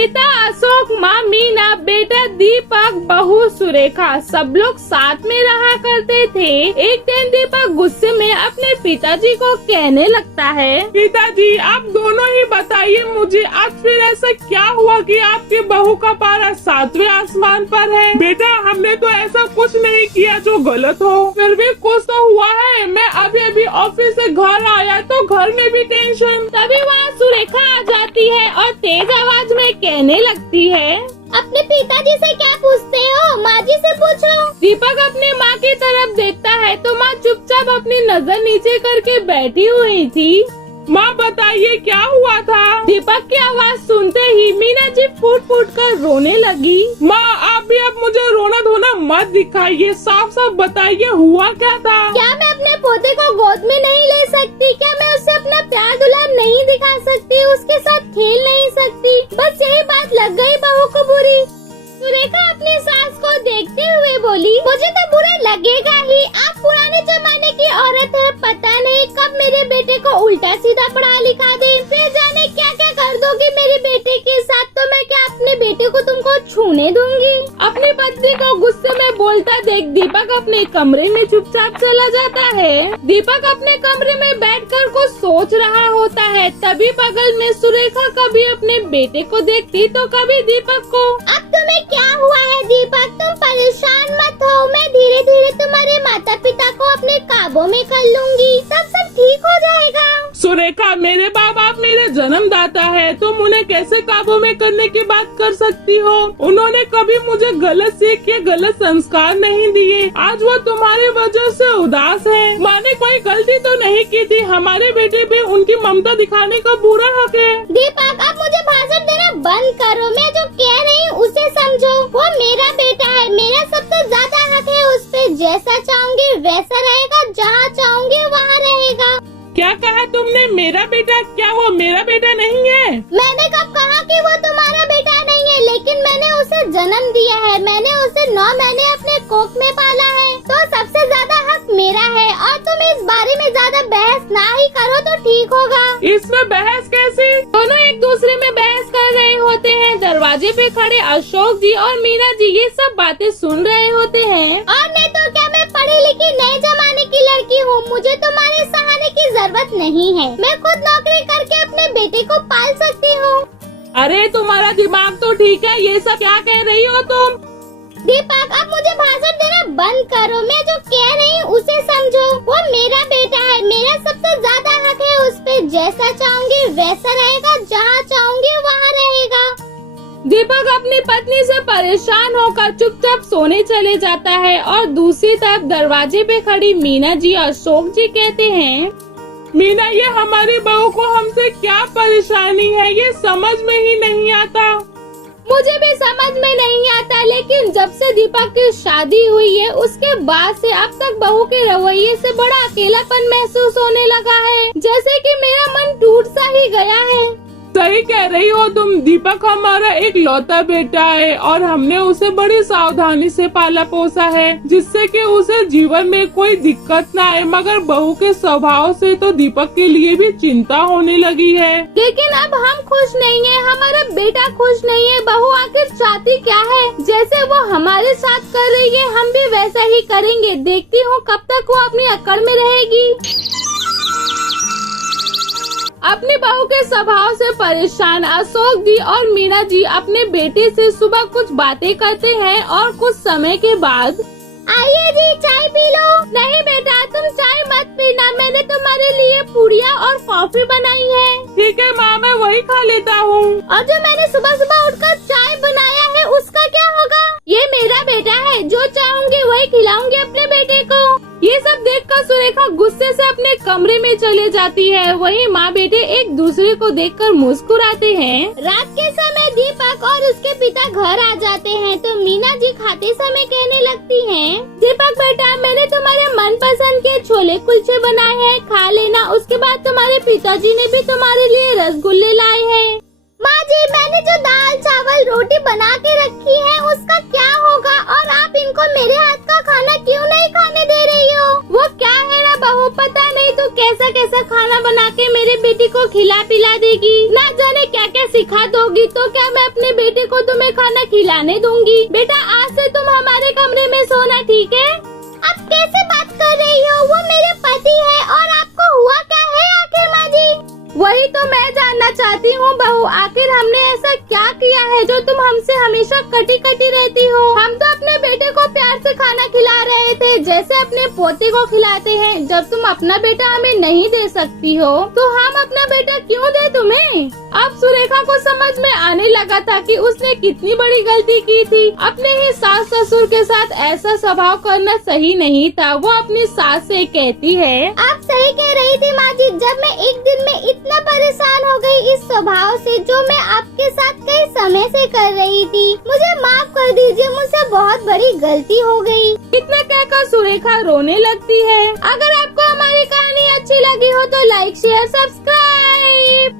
पिता अशोक, माँ मीना, बेटा दीपक, बहू सुरेखा, सब लोग साथ में रहा करते थे। एक दिन दीपक गुस्से में अपने पिताजी को कहने लगता है, पिताजी आप दोनों ही बताइए मुझे, आज फिर ऐसा क्या हुआ कि आपकी बहू का पारा 7वें आसमान पर है। बेटा हमने तो ऐसा कुछ नहीं किया जो गलत हो, फिर भी कुछ तो हुआ है। मैं अभी अभी ऑफिस से घर आया तो घर में भी टेंशन। तभी वहाँ सुरेखा आ जाती है और तेज आवाज में कहने लगती है, अपने पिताजी से क्या पूछते हो, माँ जी से पूछो। दीपक अपनी माँ की तरफ देखता है तो माँ चुपचाप अपनी नजर नीचे करके बैठी हुई थी। माँ बताइए क्या हुआ था। दीपक की आवाज सुनते ही मीना जी फूट फूट कर रोने लगी। माँ आप भी अब मुझे रोना धोना मत दिखाइए, साफ साफ बताइए हुआ क्या था। क्या मैं अपने पोते को गोद में नहीं ले सकती? क्या मैं उससे अपना प्यार दुलार नहीं दिखा सकती? उसके साथ खेल नहीं सकती? बस यही बात लग गई बहू को बुरी। सुरेखा अपनी सास को देखते हुए बोली, मुझे तो बुरा लगेगा ही, आप पुराने जमाने की औरत है, पता नहीं कब मेरे बेटे को उल्टा सीधा पढ़ा लिखा दे, फिर जाने क्या क्या कर दोगी मेरे बेटे के साथ। तो मैं क्या अपने बेटे को तुमको छूने दूंगी? अपनी पत्नी को गुस्से में बोलता देख दीपक अपने कमरे में चुपचाप चला जाता है। दीपक अपने कमरे में बैठकर कुछ सोच रहा होता है, तभी बगल में सुरेखा कभी अपने बेटे को देखती तो कभी दीपक को। अब तुम्हें क्या हुआ है दीपक? तुम परेशान मत हो, मैं धीरे धीरे तुम्हारे माता पिता को अपने काबू में कर लूंगी, तब सब ठीक हो जाएगा। सुरेखा मेरे बाप बाप मेरे जन्मदाता है, तुम उन्हें कैसे काबू में करने की बात कर सकती हो। उन्होंने कभी मुझे गलत सीख या गलत संस्कार नहीं दिए। आज वो तुम्हारी वजह से उदास है। माँ ने कोई गलती तो नहीं की थी, हमारे बेटे पे उनकी ममता दिखाने का पूरा हक है। दीपक अब मुझे भाषण देना बंद करो, मैं जो कह रही हूँ उसे समझो। वो मेरा बेटा है, मेरा सबसे ज्यादा हक है उस पे। जैसा चाहूँगी वैसा रहेगा, जहाँ चाहूँगी वहाँ रहेगा। क्या कहा तुमने? मेरा बेटा? क्या वो मेरा बेटा नहीं है? मैंने कब कहा कि वो तुम्हारा बेटा नहीं है, लेकिन मैंने उसे जन्म दिया है, मैंने उसे 9 महीने अपने कोख में पाला है, तो सबसे ज्यादा हक मेरा है। और तुम इस बारे में ज्यादा बहस ना ही करो तो ठीक होगा। इसमें बहस कैसी? दोनों एक दूसरे में बहस कर रहे होते हैं। दरवाजे पे खड़े अशोक जी और मीना जी ये सब बातें सुन रहे होते हैं। और नहीं तो क्या, मैं पढ़ी लिखी नए जमाने की लड़की हूँ, मुझे तुम्हारे सहारे की जरूरत नहीं है। मैं खुद नौकरी करके अपने बेटे को पाल सकती हूँ। अरे तुम्हारा दिमाग तो ठीक है, ये सब क्या कह रही हो तुम? दीपक अब मुझे भाषण देना बंद करो, मैं जो कह रही हूँ उसे समझो। वो मेरा बेटा है, मेरा सबसे ज्यादा हक है उस पे। जैसा चाहूँगी वैसा रहेगा, जहाँ चाहूँगी वहाँ रहेगा। दीपक अपनी पत्नी से परेशान होकर चुपचाप सोने चले जाता है और दूसरी तरफ दरवाजे पे खड़ी मीना जी और अशोक जी कहते हैं, मीना ये हमारी बहू को हमसे क्या परेशानी है, ये समझ में ही नहीं आता। मुझे भी समझ में नहीं आता, लेकिन जब से दीपक की शादी हुई है उसके बाद से अब तक बहू के रवैये से बड़ा अकेलापन महसूस होने लगा है, जैसे कि मेरा मन टूट सा ही गया है। सही कह रही हो तुम। दीपक हमारा एक लौता बेटा है और हमने उसे बड़ी सावधानी से पाला पोसा है, जिससे कि उसे जीवन में कोई दिक्कत ना आए। मगर बहू के स्वभाव से तो दीपक के लिए भी चिंता होने लगी है। लेकिन अब हम खुश नहीं है, हमारा बेटा खुश नहीं है। बहू आखिर चाहती क्या है? जैसे वो हमारे साथ कर रही है हम भी वैसा ही करेंगे। देखती हूँ कब तक वो अपनी अकड़ में रहेगी। अपनी बहू के स्वभाव से परेशान अशोक जी और मीना जी अपने बेटे से सुबह कुछ बातें करते हैं और कुछ समय के बाद, आइए जी चाय पी लो। नहीं बेटा तुम चाय मत पीना, मैंने तुम्हारे लिए पूड़ियाँ और कॉफी बनाई है। ठीक है माँ, मैं वही खा लेता हूँ। और जो मैंने सुबह सुबह उठकर चाय बनाया है उसका क्या होगा? ये मेरा बेटा है, जो चाहूँगी वही खिलाऊंगी अपने बेटे को। ये सब देखकर सुरेखा गुस्से से अपने कमरे में चले जाती है। वहीं माँ बेटे एक दूसरे को देखकर मुस्कुराते हैं। रात के समय दीपक और उसके पिता घर आ जाते हैं तो मीना जी खाते समय कहने लगती हैं, दीपक बेटा मैंने तुम्हारे मनपसंद के छोले कुलचे बनाए हैं, खा लेना। उसके बाद तुम्हारे पिताजी ने भी तुम्हारे लिए रसगुल्ले लाए हैं। माँ जी मैंने जो दाल चावल रोटी बना के रखी है उसका क्या होगा? और आप इनको मेरे हाथ का खाना क्यों नहीं खाने दे रही हो? वो क्या है ना बहू, पता नहीं तू कैसा कैसा अच्छा खाना बना के मेरी बेटी को खिला पिला देगी, ना जाने क्या क्या सिखा दोगी, तो क्या मैं अपनी बेटी को तुम्हें खाना खिलाने दूंगी? बेटा आज से तुम हमारे कमरे में सोना, ठीक है? आप कैसे बात कर रही हो? वो मेरे पति है और आपको हुआ क्या है आखिर माँ जी? वही तो मैं जानना चाहती हूँ बहू, आखिर हमने ऐसा क्या किया है जो तुम हमसे हमेशा कटी कटी रहती हो? हम तो अपने बेटे को प्यार से खाना खिला रहे थे जैसे अपने पोते को खिलाते हैं। जब तुम अपना बेटा हमें नहीं दे सकती हो तो हम अपना बेटा क्यों दे तुम्हें? अब सुरेखा को समझ में आने लगा था कि उसने कितनी बड़ी गलती की थी। अपने ही सास ससुर के साथ ऐसा स्वभाव करना सही नहीं था। वो अपनी सास से कहती है, आप सही कह रही थी माँ जी। जब मैं एक दिन में इतना परेशान हो गई इस स्वभाव से जो मैं आपके साथ कई समय से कर रही थी, मुझे माफ कर दीजिए, मुझसे बहुत बड़ी गलती हो गई। इतना कहकर सुरेखा रोने लगती है। अगर आपको हमारी कहानी अच्छी लगी हो तो लाइक शेयर सब्सक्राइब।